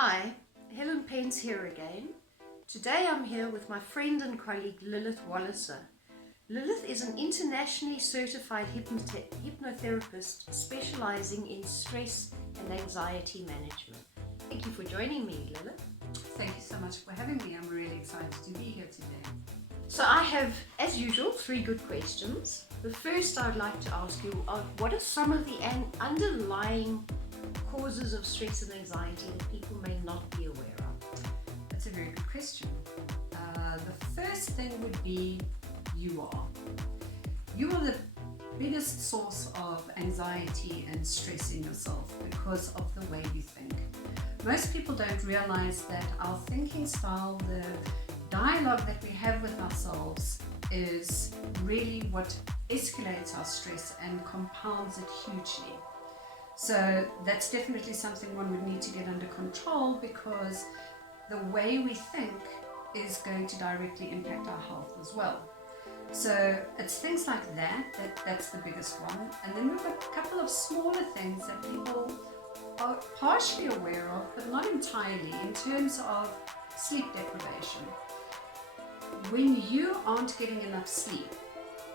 Hi, Helen Pence here again. Today I'm here with my friend and colleague Lilith Walliser. Lilith is an internationally certified hypnotherapist specializing in stress and anxiety management. Thank you for joining me, Lilith. Thank you so much for having me. I'm really excited to be here today. So I have, as usual, 3 good questions. The first I would like to ask you are, what are some of the underlying causes of stress and anxiety that people may not be aware of? That's a very good question. The first thing would be you are. You are the biggest source of anxiety and stress in yourself because of the way you think. Most people don't realize that our thinking style, the dialogue that we have with ourselves, is really what escalates our stress and compounds it hugely. So that's definitely something one would need to get under control, because the way we think is going to directly impact our health as well. So it's things like that's the biggest one. And then we've got a couple of smaller things that people are partially aware of, but not entirely, in terms of sleep deprivation. When you aren't getting enough sleep,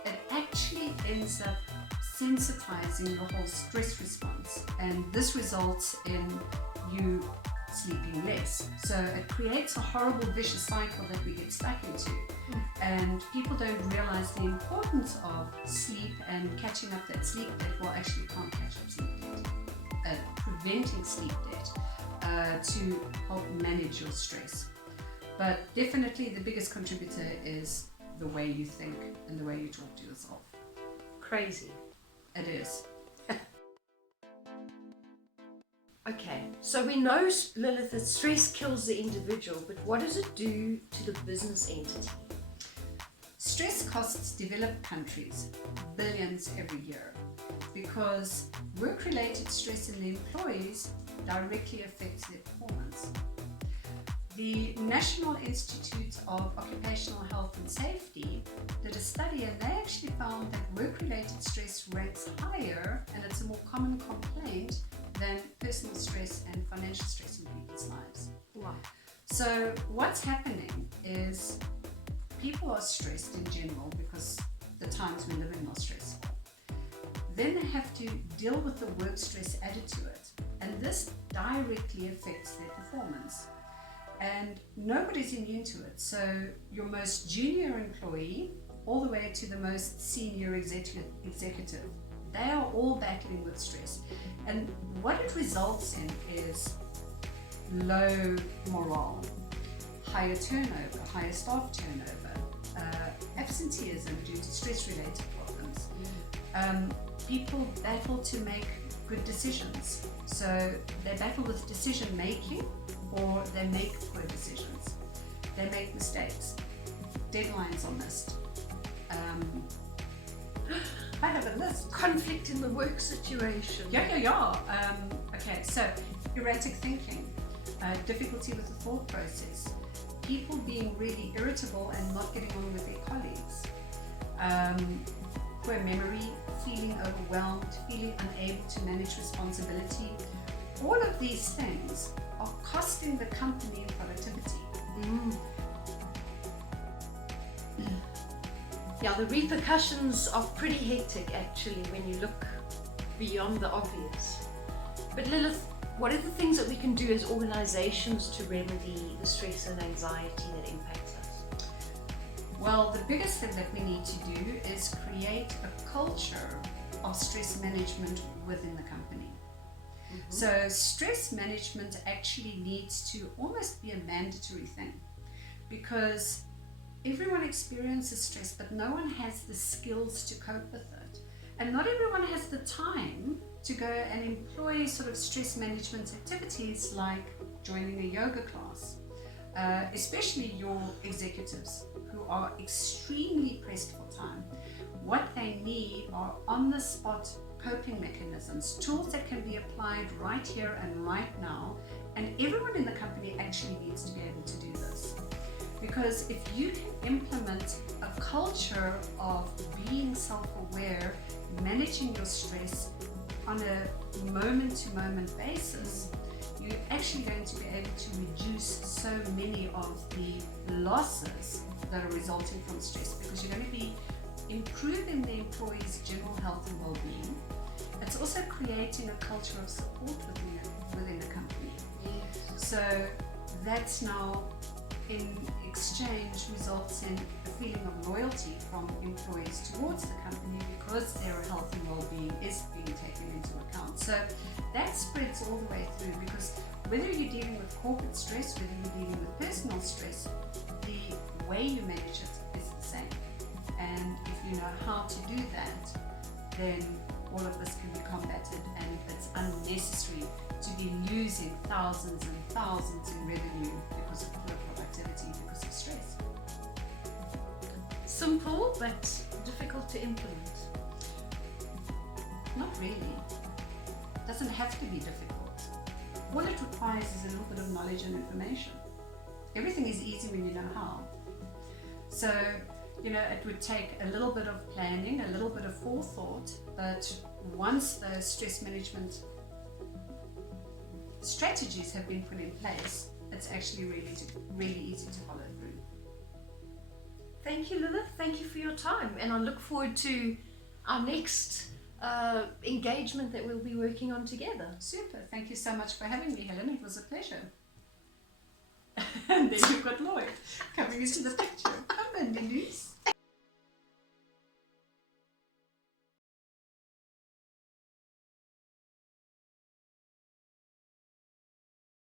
it actually ends up sensitizing your whole stress response, and this results in you sleeping less. So it creates a horrible vicious cycle that we get stuck into. And people don't realize the importance of sleep and catching up that sleep debt. Well, actually you can't catch up sleep debt. Preventing sleep debt to help manage your stress. But definitely the biggest contributor is the way you think and the way you talk to yourself. Crazy. It is. Okay, so we know, Lilith, that stress kills the individual, but what does it do to the business entity? Stress costs developed countries billions every year, because work-related stress in the employees directly affects their performance. The National Institute of Occupational Health and Safety did a study, and they actually found that work-related stress ranks higher, and it's a more common complaint than personal stress and financial stress in people's lives. Wow. So what's happening is people are stressed in general because the times we live in are stressful. Then they have to deal with the work stress added to it, and this directly affects their performance. And nobody's immune to it. So your most junior employee all the way to the most senior executive, they are all battling with stress. And what it results in is low morale, higher turnover, higher staff turnover, absenteeism due to stress-related problems. People battle to make good decisions. So they battle with decision making, or they make poor decisions. They make mistakes. Deadlines are missed. I have a list. Conflict in the work situation. Yeah. Okay, so erratic thinking, difficulty with the thought process, people being really irritable and not getting on with their colleagues, poor memory, feeling overwhelmed, feeling unable to manage responsibility. All of these things are costing the company in productivity. Yeah, the repercussions are pretty hectic actually when you look beyond the obvious. But Lilith, what are the things that we can do as organizations to remedy the stress and anxiety that impacts us? Well, the biggest thing that we need to do is create a culture of stress management within the company. So stress management actually needs to almost be a mandatory thing, because everyone experiences stress, but no one has the skills to cope with it. And not everyone has the time to go and employ sort of stress management activities like joining a yoga class, especially your executives who are extremely pressed for time. What they need are on-the-spot coping mechanisms, tools that can be applied right here and right now, and everyone in the company actually needs to be able to do this. Because if you can implement a culture of being self-aware, managing your stress on a moment-to-moment basis, you're actually going to be able to reduce so many of the losses that are resulting from stress, because you're going to be improving the employee's general health and well-being. It's also creating a culture of support within the company. Yes. So that's now in exchange results in a feeling of loyalty from employees towards the company, because their health and well-being is being taken into account. So that spreads all the way through, because whether you're dealing with corporate stress, whether you're dealing with personal stress, the way you manage it is the same. And if you know how to do that, then all of this can be combated, and it's unnecessary to be losing thousands and thousands in revenue because of poor productivity, because of stress. Simple but difficult to implement. Not really. It doesn't have to be difficult. All it requires is a little bit of knowledge and information. Everything is easy when you know how. So, it would take a little bit of planning, a little bit of forethought, but once those stress management strategies have been put in place, it's actually really easy to follow through. Thank you, Lilith. Thank you for your time, and I look forward to our next engagement that we'll be working on together. Super. Thank you so much for having me, Helen. It was a pleasure. And then you've got Lloyd coming into the picture.